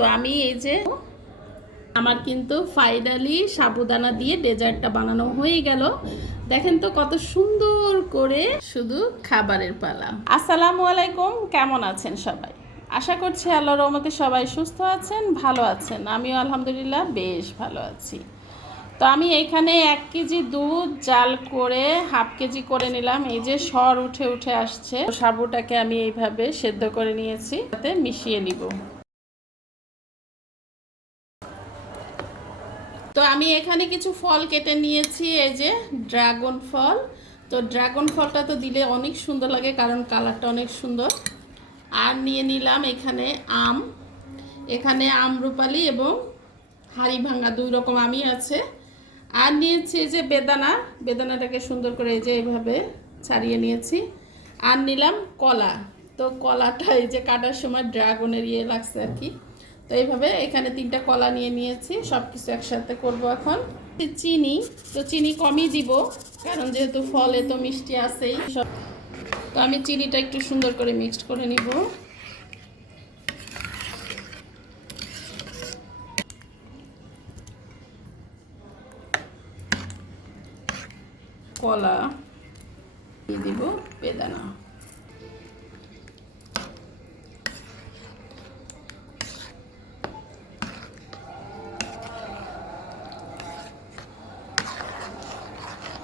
তো আমি এই যে আমার কিন্তু ফাইনালি সাবুদানা দিয়ে ডেজার্টটা বানানো হয়ে গেল। দেখেন তো কত সুন্দর করে শুধু খাবারের পালা। আসসালামু আলাইকুম, কেমন আছেন সবাই? আশা করছি আল্লাহ রহমতে সবাই সুস্থ আছেন, ভালো আছেন। আমিও আলহামদুলিল্লাহ বেশ ভালো আছি। তো আমি এখানে এক কেজি দুধ জাল করে হাফ কেজি করে নিলাম। এই যে সর উঠে উঠে আসছে। সাবুটাকে আমি এইভাবে সেদ্ধ করে নিয়েছি, তাতে মিশিয়ে নিব। তো আমি এখানে কিছু ফল কেটে নিয়েছি, এই যে ড্রাগন ফল। তো ড্রাগন ফলটা তো দিলে অনেক সুন্দর লাগে, কারণ কালারটা অনেক সুন্দর। আর নিয়ে নিলাম এখানে আম। এখানে আম আমরুপালি এবং হাড়ি ভাঙা দুই রকম আমি আছে। আর নিয়েছি যে বেদানা, বেদানাটাকে সুন্দর করে এই যে এইভাবে ছাড়িয়ে নিয়েছি। আর নিলাম কলা। তো কলাটা এই যে কাটার সময় ড্রাগনের ইয়ে লাগছে আর কি। তো এইভাবে এখানে তিনটা কলা নিয়ে নিয়েছি সব কিছু একসাথে করব এখন। চিনি, তো চিনি কমই দিব, কারণ যেহেতু ফলে তো মিষ্টি আছেই। সব তো আমি চিনিটা একটু সুন্দর করে মিক্সড করে নিব। কলা দিব বেদানা।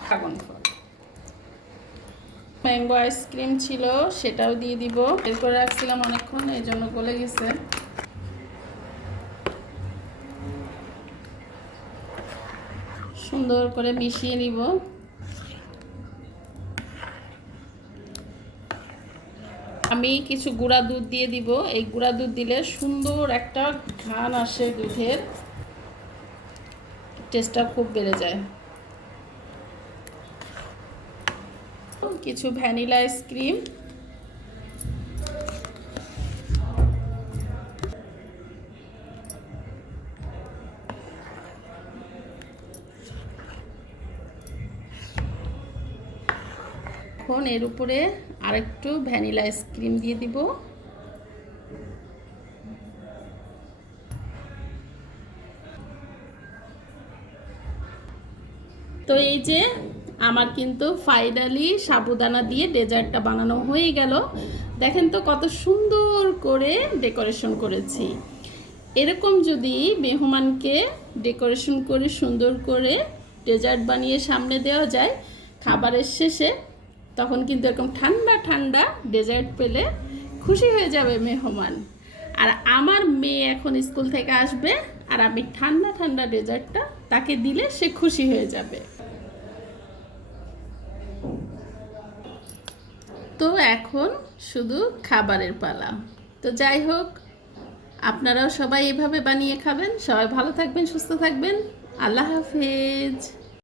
ড্রাগন ফল ম্যাঙ্গো আইসক্রিম ছিল, সেটাও দিয়ে দিব। বের করে রাখছিলাম অনেকক্ষণ, এই জন্য গলে গেছে। সুন্দর করে মিশিয়ে নিব। আমি কিছু গুঁড়া দুধ দিয়ে দিব। এই গুঁড়া দুধ দিলে সুন্দর একটা ঘ্রাণ আসে দুধের। টেস্টটা খুব বেড়ে যায়। কিছু ভ্যানিলা আইসক্রিম এখন এর উপরে আরেকটু ভ্যানিলা আইসক্রিম দিয়ে দিব। তো এই যে আমার কিন্তু ফাইনালি সাবুদানা দিয়ে ডেজার্টটা বানানো হয়ে গেল। দেখেন তো কত সুন্দর করে ডেকোরেশন করেছি। এরকম যদি মেহমানকে ডেকোরেশন করে সুন্দর করে ডেজার্ট বানিয়ে সামনে দেওয়া যায় খাবারের শেষে, তখন কিন্তু এরকম ঠান্ডা ঠান্ডা ডেজার্ট পেলে খুশি হয়ে যাবে মেহমান। আর আমার মেয়ে এখন স্কুল থেকে আসবে আর আমি ঠান্ডা ঠান্ডা ডেজার্টটা তাকে দিলে সে খুশি হয়ে যাবে। তো এখন শুধু খাবারের পালা। তো যাই হোক, আপনারাও সবাই এভাবে বানিয়ে খাবেন। সবাই ভালো থাকবেন, সুস্থ থাকবেন। আল্লাহ হাফেজ।